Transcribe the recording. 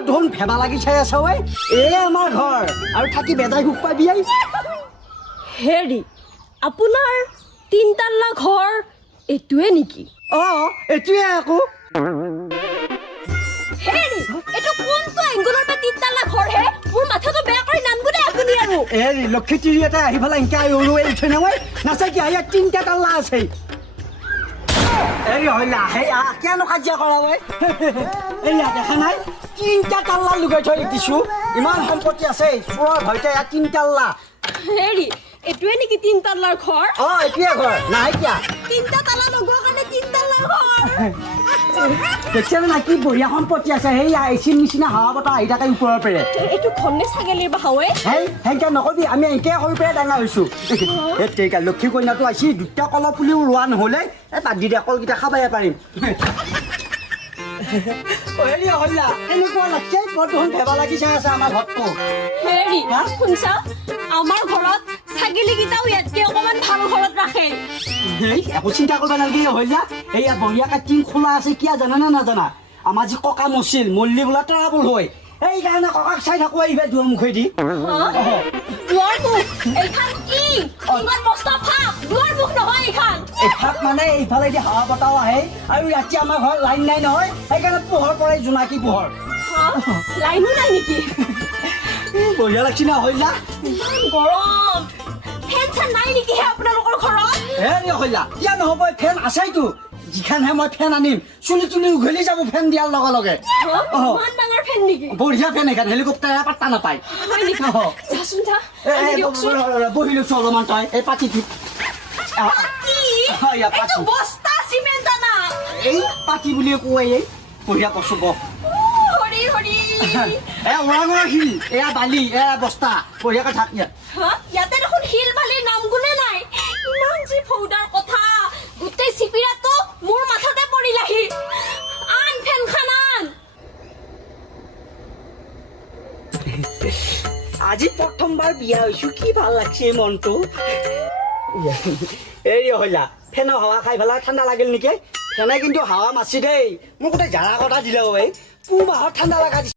বৰ ধন ভেবা লাগি চাই আছা ঐ এই আমাৰ ঘৰ আৰু থাকি বেজাই সুখ পাবি আই হেৰি আপোনাৰ তিনতাল্লা ঘৰ এটোৱে নেকি এইটোৱে আকৌ হেৰি এটো কোনটো এংগুলৰ পে তিনতাল্লা ঘৰ হে মোৰ মাথাটো বেয়া কৰি নানবু দে আপুনি আৰু এই লক্ষী তিৰি এটা আহি পেলাই এনেকে উৰুৱাই উঠে নহয় নাচাই কি ইয়াত তিনিটা তাল্লা আছে এই হইলা হে কেন কাজিয়া কৰা ঐ এইয়া দেখা নাই তিনিটা তাল্লা লুকাই থৈ দিছো ইমান সম্পত্তি আছে চোৰৰ ভয়তে ইয়াত তিনিটাল্লা হেৰি এটোৱে নেকি তিনতাল্লাৰ ঘৰ এইটোৱে ঘৰ নাই কিয়া তিনটা তালা লগোৱা কাৰণে তিনতাল্লাৰ ঘৰ দেখিছে না কি বঢ়িয়া সম্পত্তি আছে সেইয়া এচিৰ নিচিনা হাৱা বতাহ আহি থাকে ওপৰৰ পেৰে এইটো ঘৰনে ছাগলীৰ বাহাৱে সেনেকে নকবি আমি এনেকে সৰুৰ পৰাই ডাঙৰ হৈছো ঠিক আছে লক্ষী কন্যাটো আহিছি দুটা কলৰ পুলিও ৰোৱা নহ'লে বাদ দি দে কলকেইটা খাবাই পাৰিম হেৰি হইলা এনেকুৱা লাগছে বৰ ধন ভেবা লাগি চাই আছে আমাৰ ঘৰটো হেৰি শুনছা আমাৰ ঘৰত ছাগলী কেইটাও ইয়াতকে অকমান ভাল ঘৰত ৰাখে একো চিন্তা কৰিব নালাগে হইলা এইয়া বঢ়িয়াকে টিং খোলা আছে কিয় জানা নে নাজানা আমাৰ যি ককা মচিল মল্লি বোলা ট্ৰাবল হয় সেইকাৰণে ককাক চাই থাকো এইবাৰ দুৱাৰ মুখেদি দুৱাৰ মুখ এইখান কি ইমান বস্তা ফাপ দুৱাৰ মুখ নহয় এইখান এই ফাপ মানে এইফালেদি হাৱা বতাহ আহে আৰু ৰাতি আমাৰ ঘৰত লাইন নাই নহয় সেইকাৰণে পোহৰ পৰে জোনাকী পোহৰ লাইনো নাই নেকি বঢ়িয়া লাগছি না হইলা ইমান গৰম ফেন চেন নাই নেকি হে আপোনালোকৰ ঘৰত হেৰি হইলা কিয় নহ'ব ফেন আছেইতো যিখানহে মই ফেন আনিম চুলি তুলি উঘলি যাব ফেন দিয়াৰ লগে লগে ইমান ডাঙৰ ফেন নেকি বঢ়িয়া ফেন এইখন হেলিকপ্টাৰে পাত্তা নাপায় হয় নেকি যাচোন যা বহি লৈছো অলপমান তই এই পাতিটো এইটো বস্তা চিমেণ্ট আনা এই পাতি বুলিয়ে কয় এই বঢ়িয়া কছো ক হৰি হৰি ওৰাঙৰ শিল এয়া বালি এয়া বস্তা বঢ়িয়াকে থাক ইয়াত ইয়াতে দেখোন শিল বালিৰ নাম গুণে নাই ইমান যি ফৌদাৰ কথা গোটেই চিপিৰাটো মোৰ মাথাতে পৰিলাহি আন ফেনখান আন আজি প্ৰথমবাৰ বিয়া হৈছো কি ভাল লাগছে মনটো এই হইলা ফেনৰ হাৱা খাই পেলাই ঠাণ্ডা লাগিল নেকি ফেনে কিন্তু হাৱা মাছি দেই মোক গোটেই জাৰা কটা দিলে পুহ মাহত ঠাণ্ডা লগা দিছে